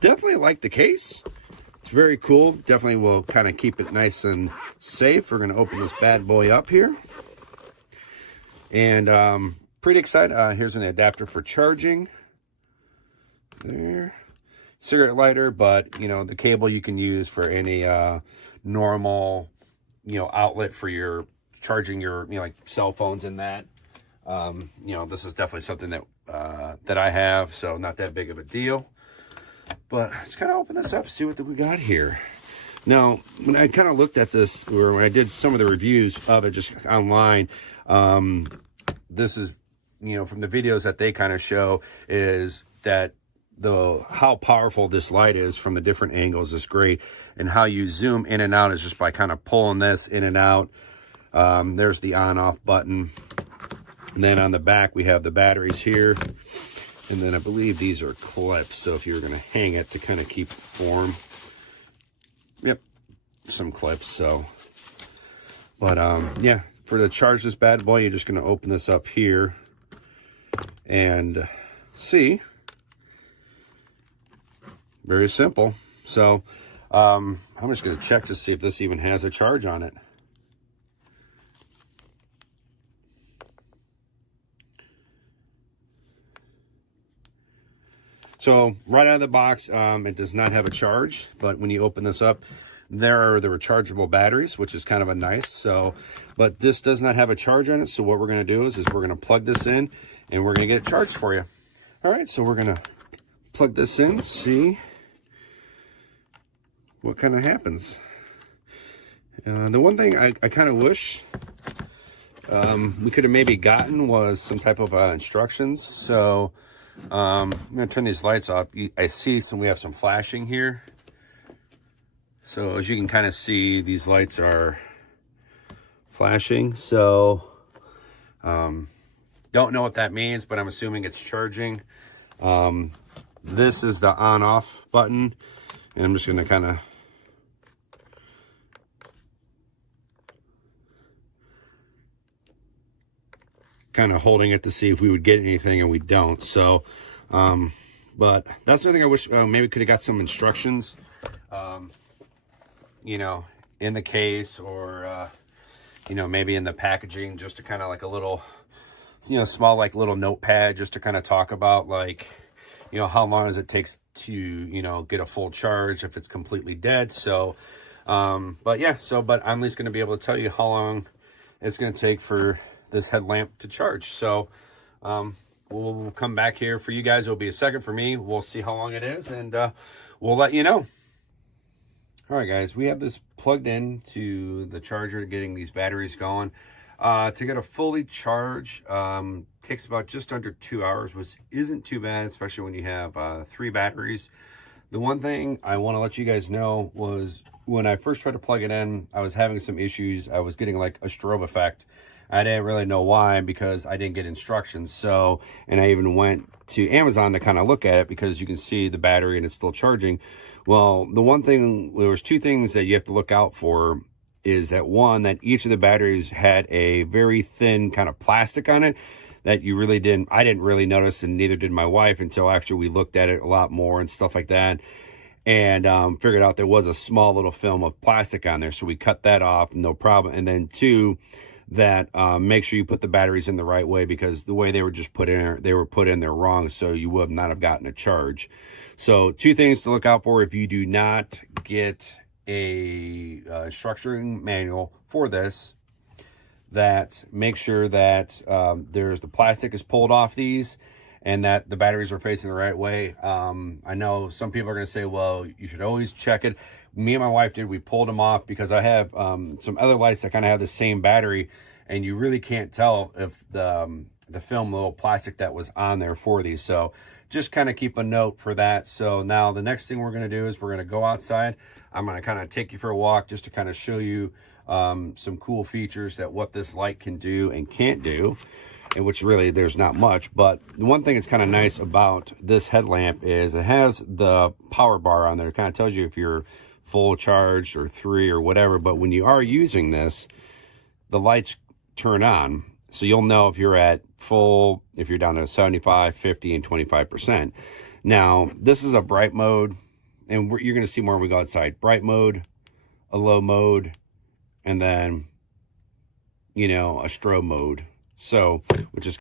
Definitely like the case. It's very cool. Definitely will kind of keep it nice and safe. We're going to open this bad boy up here. And pretty excited. Here's an adapter for charging. There. Cigarette lighter, but, you know, the cable you can use for any normal, you know, outlet for your charging your, you know, like cell phones and that. You know, this is definitely something that that I have, so not that big of a deal. But let's kind of open this up, see what we got here. Now, when I kind of looked at this, or when I did some of the reviews of it just online, this is, you know, from the videos that they kind of show, is that how powerful this light is from the different angles is great, and how you zoom in and out is just by kind of pulling this in and out. There's the on-off button, and then on the back we have the batteries here, and then I believe these are clips, so if you're going to hang it to kind of keep form, yep, some clips. So, but yeah, for the charge this bad boy, you're just going to open this up here and see. Very simple. So I'm just going to check to see if this even has a charge on it. So right out of the box, it does not have a charge, but when you open this up, there are the rechargeable batteries, which is kind of a nice. So, but this does not have a charge on it. So what we're going to do is we're going to plug this in and we're going to get it charged for you. All right, so we're going to plug this in, see what kind of happens. The one thing I kind of wish we could have maybe gotten was some type of instructions. So I'm going to turn these lights off. I see we have some flashing here. So as you can kind of see, these lights are flashing. So don't know what that means, but I'm assuming it's charging. This is the on-off button, and I'm just going to kind of holding it to see if we would get anything, and we don't. So but that's the thing I wish maybe could have got some instructions, you know, in the case, or you know, maybe in the packaging, just to kind of like a little, you know, small like little notepad, just to kind of talk about, like, you know, how long does it take to, you know, get a full charge if it's completely dead. So but yeah, so but I'm at least going to be able to tell you how long it's going to take for this headlamp to charge. So we'll come back here for you guys. It'll be a second for me. We'll see how long it is, and we'll let you know. All right, guys, we have this plugged in to the charger, getting these batteries going. To get a fully charge takes about just under 2 hours, which isn't too bad, especially when you have 3 batteries. The one thing I want to let you guys know was when I first tried to plug it in, I was having some issues. I was getting like a strobe effect. I didn't really know why, because I didn't get instructions. So, and I even went to Amazon to kind of look at it, because you can see the battery and it's still charging. Well, the one thing, there was 2 things that you have to look out for, is that one, that each of the batteries had a very thin kind of plastic on it that I didn't really notice, and neither did my wife until after we looked at it a lot more and stuff like that. And figured out there was a small little film of plastic on there. So we cut that off, no problem. And then 2, that make sure you put the batteries in the right way, because the way they were just put in there, they were put in there wrong, so you would not have gotten a charge. So 2 things to look out for if you do not get a structuring manual for this, that make sure that the plastic is pulled off these, and that the batteries are facing the right way. I know some people are going to say, well, you should always check it. Me and my wife did. We pulled them off, because I have some other lights that kind of have the same battery, and you really can't tell if the film, little plastic that was on there for these. So just kind of keep a note for that. So now the next thing we're going to do is we're going to go outside. I'm going to kind of take you for a walk, just to kind of show you some cool features that what this light can do and can't do, and which really there's not much. But the one thing that's kind of nice about this headlamp is it has the power bar on there. It kind of tells you if you're full charged or 3 or whatever. But when you are using this, the lights turn on, so you'll know if you're at full, if you're down to 75, 50, and 25%. Now, this is a bright mode, and you're going to see more when we go outside. Bright mode, a low mode, and then, you know, a strobe mode. So, which is